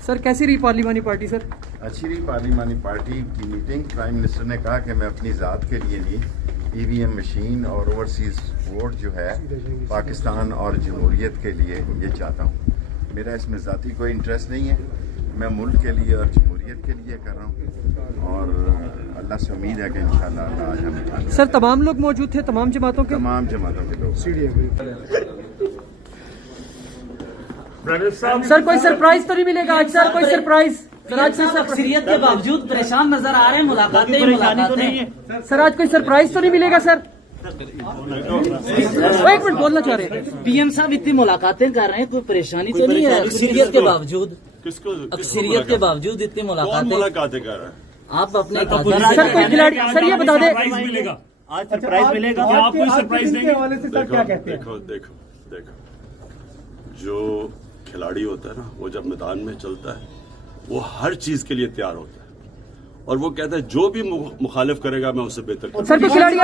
Sir कैसी रही पार्लिमानी party sir? अच्छी रही पार्लिमानी पार्टी की मीटिंग। प्राइम मिनिस्टर ने कहा कि मैं अपनी ज़ात के लिए नहीं, ईवीएम मशीन और ओवरसीज़ वोट जो है पाकिस्तान और जमहूरियत के लिए ये चाहता हूँ। मेरा इसमें ज़ाती कोई इंटरेस्ट नहीं है, मैं मुल्क के लिए और जमहूरियत के लिए कर रहा हूँ और अल्लाह से उम्मीद है कि इंशाअल्लाह आज हम। सर तमाम लोग मौजूद थे, तमाम जमातों के लोग। सर कोई सरप्राइज तो नहीं मिलेगा आज? सर कोई सरप्राइज? सर आज से अक्सरियत के बावजूद परेशान नजर आ रहे हैं, मुलाकातें तो नहीं है। सर आज कोई सरप्राइज तो नहीं मिलेगा सर? एक मिनट बोलना चाह रहे हैं। पीएम साहब इतनी मुलाकातें कर रहे हैं, कोई परेशानी तो नहीं है? अक्सरियत के बावजूद, अक्सरियत के बावजूद इतनी मुलाकातें कर रहे हैं आप अपने? सर कोई खिलाड़ी, सर ये बता दे आज सरप्राइज मिलेगा? आप कोई सरप्राइज देंगे? देखो जो खिलाड़ी होता है ना, वो जब मैदान में चलता है वो हर चीज के लिए तैयार होता है और वो कहता है जो भी मुखालिफ करेगा मैं उससे बेहतर सर कोई खिलाड़ी